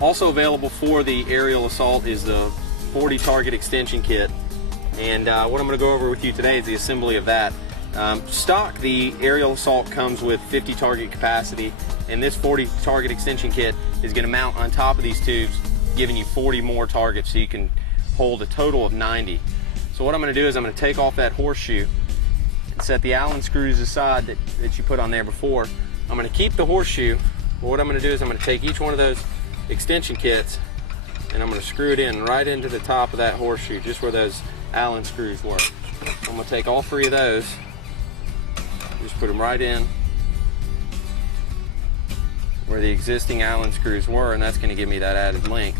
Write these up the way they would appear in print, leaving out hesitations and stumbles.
Also available for the aerial assault is the 40 target extension kit. And what I'm going to go over with you today is the assembly of that. Stock, the aerial assault comes with 50 target capacity, and this 40 target extension kit is going to mount on top of these tubes, giving you 40 more targets so you can hold a total of 90. So what I'm going to do is I'm going to take off that horseshoe and set the Allen screws aside that you put on there before. I'm going to keep the horseshoe, but what I'm going to do is I'm going to take each one of those extension kits and I'm going to screw it in right into the top of that horseshoe, just where those Allen screws were. I'm going to take all 3 of those, just put them right in where the existing Allen screws were, and that's going to give me that added length.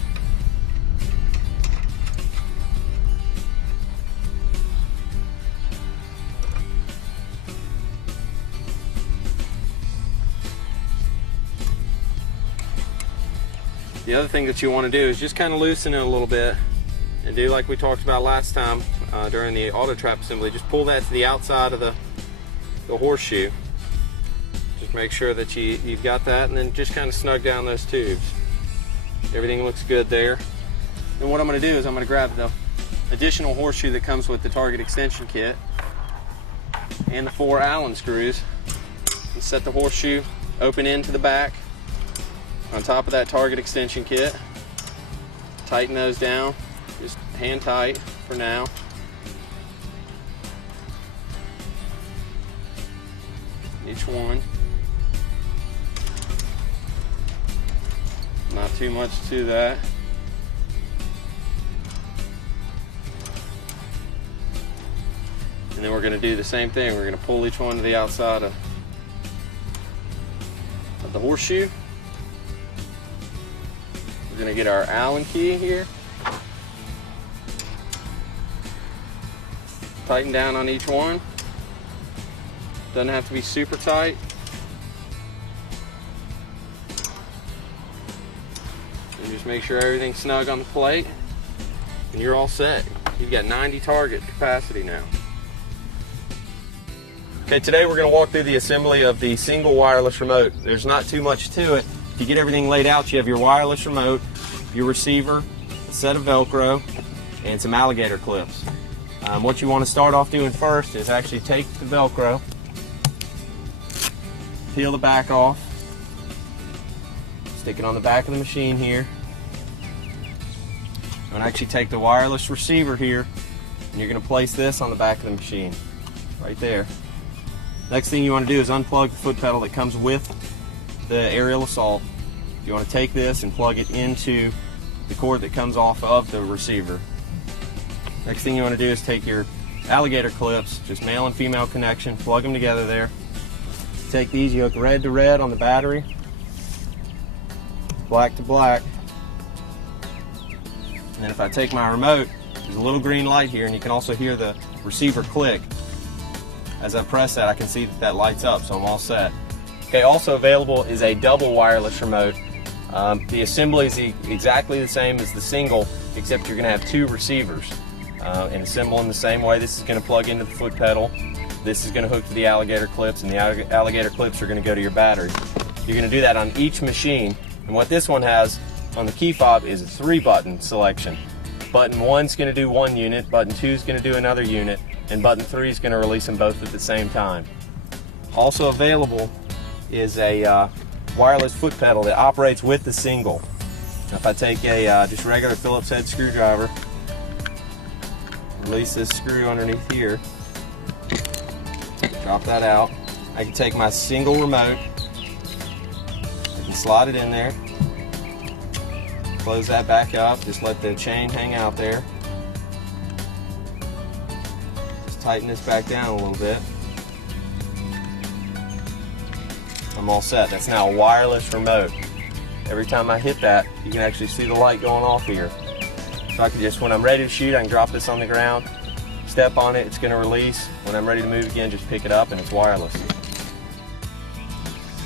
The other thing that you want to do is just kind of loosen it a little bit and do like we talked about last time during the auto trap assembly. Just pull that to the outside of the horseshoe. Just make sure that you've got that, and then just kind of snug down those tubes. Everything looks good there. And what I'm going to do is I'm going to grab the additional horseshoe that comes with the target extension kit and the 4 Allen screws and set the horseshoe open end to the back on top of that target extension kit. Tighten those down, just hand tight for now. Each one. Not too much to that. And then we're going to do the same thing. We're going to pull each one to the outside of the horseshoe. We're going to get our Allen key here. Tighten down on each one. Doesn't have to be super tight. And just make sure everything's snug on the plate, and you're all set. You've got 90 target capacity now. Okay, today we're going to walk through the assembly of the single wireless remote. There's not too much to it. If you get everything laid out, you have your wireless remote, your receiver, a set of Velcro, and some alligator clips. What you want to start off doing first is actually take the Velcro, peel the back off, stick it on the back of the machine here, and actually take the wireless receiver here, and you're going to place this on the back of the machine, right there. Next thing you want to do is unplug the foot pedal that comes with the aerial assault. You want to take this and plug it into the cord that comes off of the receiver. Next thing you want to do is take your alligator clips, just male and female connection, plug them together there. Take these, you hook red to red on the battery, black to black. And then if I take my remote, there's a little green light here, and you can also hear the receiver click. As I press that, I can see that lights up, so I'm all set. Okay, also available is a double wireless remote. The assembly is exactly the same as the single, except you're going to have 2 receivers. And assemble in the same way. This is going to plug into the foot pedal. This is going to hook to the alligator clips, and the alligator clips are going to go to your battery. You're going to do that on each machine. And what this one has on the key fob is a 3-button selection. Button 1's going to do 1 unit, button 2's going to do another unit, and button 3's going to release them both at the same time. Also available is a wireless foot pedal that operates with the single. Now if I take a just regular Phillips head screwdriver, release this screw underneath here, drop that out. I can take my single remote, I can slide it in there, close that back up, just let the chain hang out there. Just tighten this back down a little bit. I'm all set. That's now a wireless remote. Every time I hit that, you can actually see the light going off here. So I can just, when I'm ready to shoot, I can drop this on the ground, step on it, it's going to release. When I'm ready to move again, just pick it up, and it's wireless.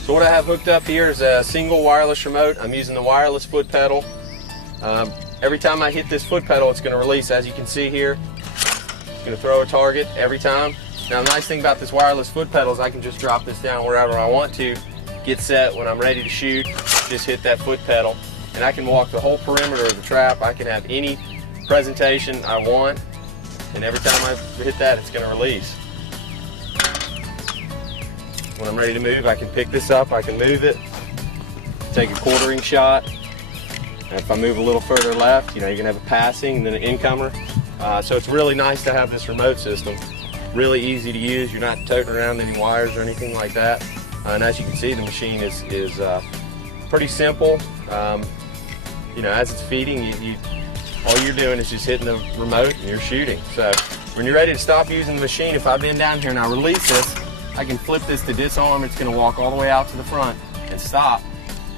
So what I have hooked up here is a single wireless remote. I'm using the wireless foot pedal. Every time I hit this foot pedal, it's going to release. As you can see here, it's going to throw a target every time. Now the nice thing about this wireless foot pedal is I can just drop this down wherever I want to, get set. When I'm ready to shoot, just hit that foot pedal, and I can walk the whole perimeter of the trap. I can have any presentation I want, and every time I hit that, it's going to release. When I'm ready to move, I can pick this up, I can move it, take a quartering shot, and if I move a little further left, you know, you're going to have a passing and then an incomer. So it's really nice to have this remote system. Really easy to use. You're not toting around any wires or anything like that. And as you can see, the machine is pretty simple. You know, as it's feeding, all you're doing is just hitting the remote and you're shooting. So when you're ready to stop using the machine, if I bend down here and I release this, I can flip this to disarm. It's going to walk all the way out to the front and stop.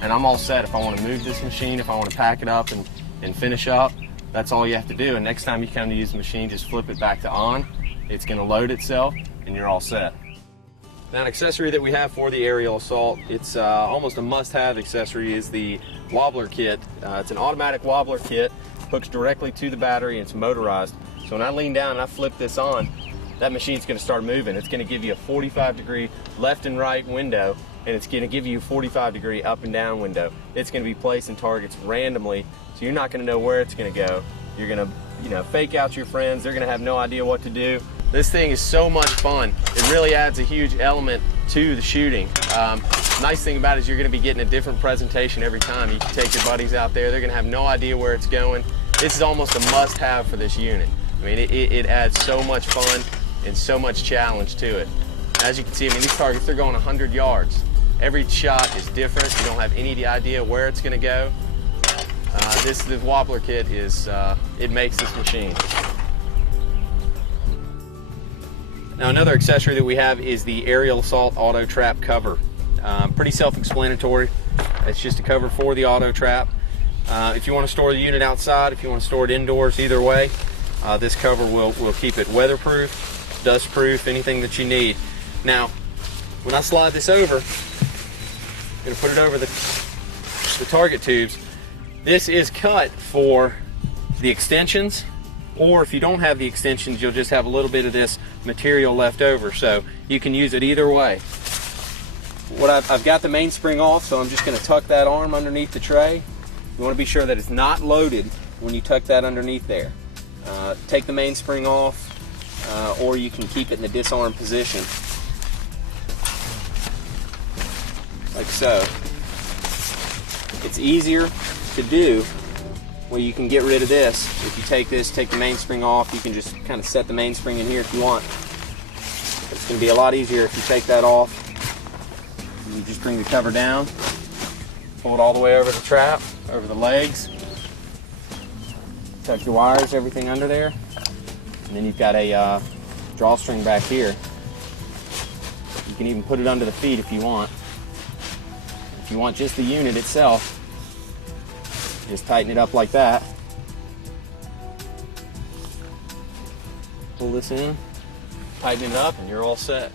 And I'm all set. If I want to move this machine, if I want to pack it up and finish up, that's all you have to do. And next time you come to use the machine, just flip it back to on. It's going to load itself and you're all set. Now, an accessory that we have for the aerial assault, it's almost a must-have accessory, is the wobbler kit. It's an automatic wobbler kit, hooks directly to the battery, and it's motorized. So when I lean down and I flip this on, that machine's going to start moving. It's going to give you a 45-degree left and right window, and it's going to give you a 45-degree up and down window. It's going to be placing targets randomly, so you're not going to know where it's going to go. You're going to, you know, fake out your friends. They're going to have no idea what to do. This thing is so much fun. It really adds a huge element to the shooting. Nice thing about it is you're going to be getting a different presentation every time. You can take your buddies out there. They're going to have no idea where it's going. This is almost a must-have for this unit. I mean, it adds so much fun and so much challenge to it. As you can see, I mean, these targets, they're going 100 yards. Every shot is different. You don't have any idea where it's going to go. This wobbler kit is, it makes this machine. Now, another accessory that we have is the aerial assault auto trap cover. Pretty self-explanatory. It's just a cover for the auto trap. If you want to store the unit outside, if you want to store it indoors, either way, this cover will keep it weatherproof, dustproof, anything that you need. Now, when I slide this over, I'm going to put it over the target tubes. This is cut for the extensions, or if you don't have the extensions, you'll just have a little bit of this material left over, so you can use it either way. I've got the mainspring off, so I'm just going to tuck that arm underneath the tray. You want to be sure that it's not loaded when you tuck that underneath there. Take the mainspring off, or you can keep it in the disarm position, like so. It's easier to do where you can get rid of this. If you take the mainspring off, you can just kind of set the mainspring in here if you want. But it's going to be a lot easier if you take that off. You just bring the cover down, pull it all the way over the trap, over the legs, tuck your wires, everything under there, and then you've got a drawstring back here. You can even put it under the feet if you want. If you want just the unit itself, just tighten it up like that. Pull this in, tighten it up, and you're all set.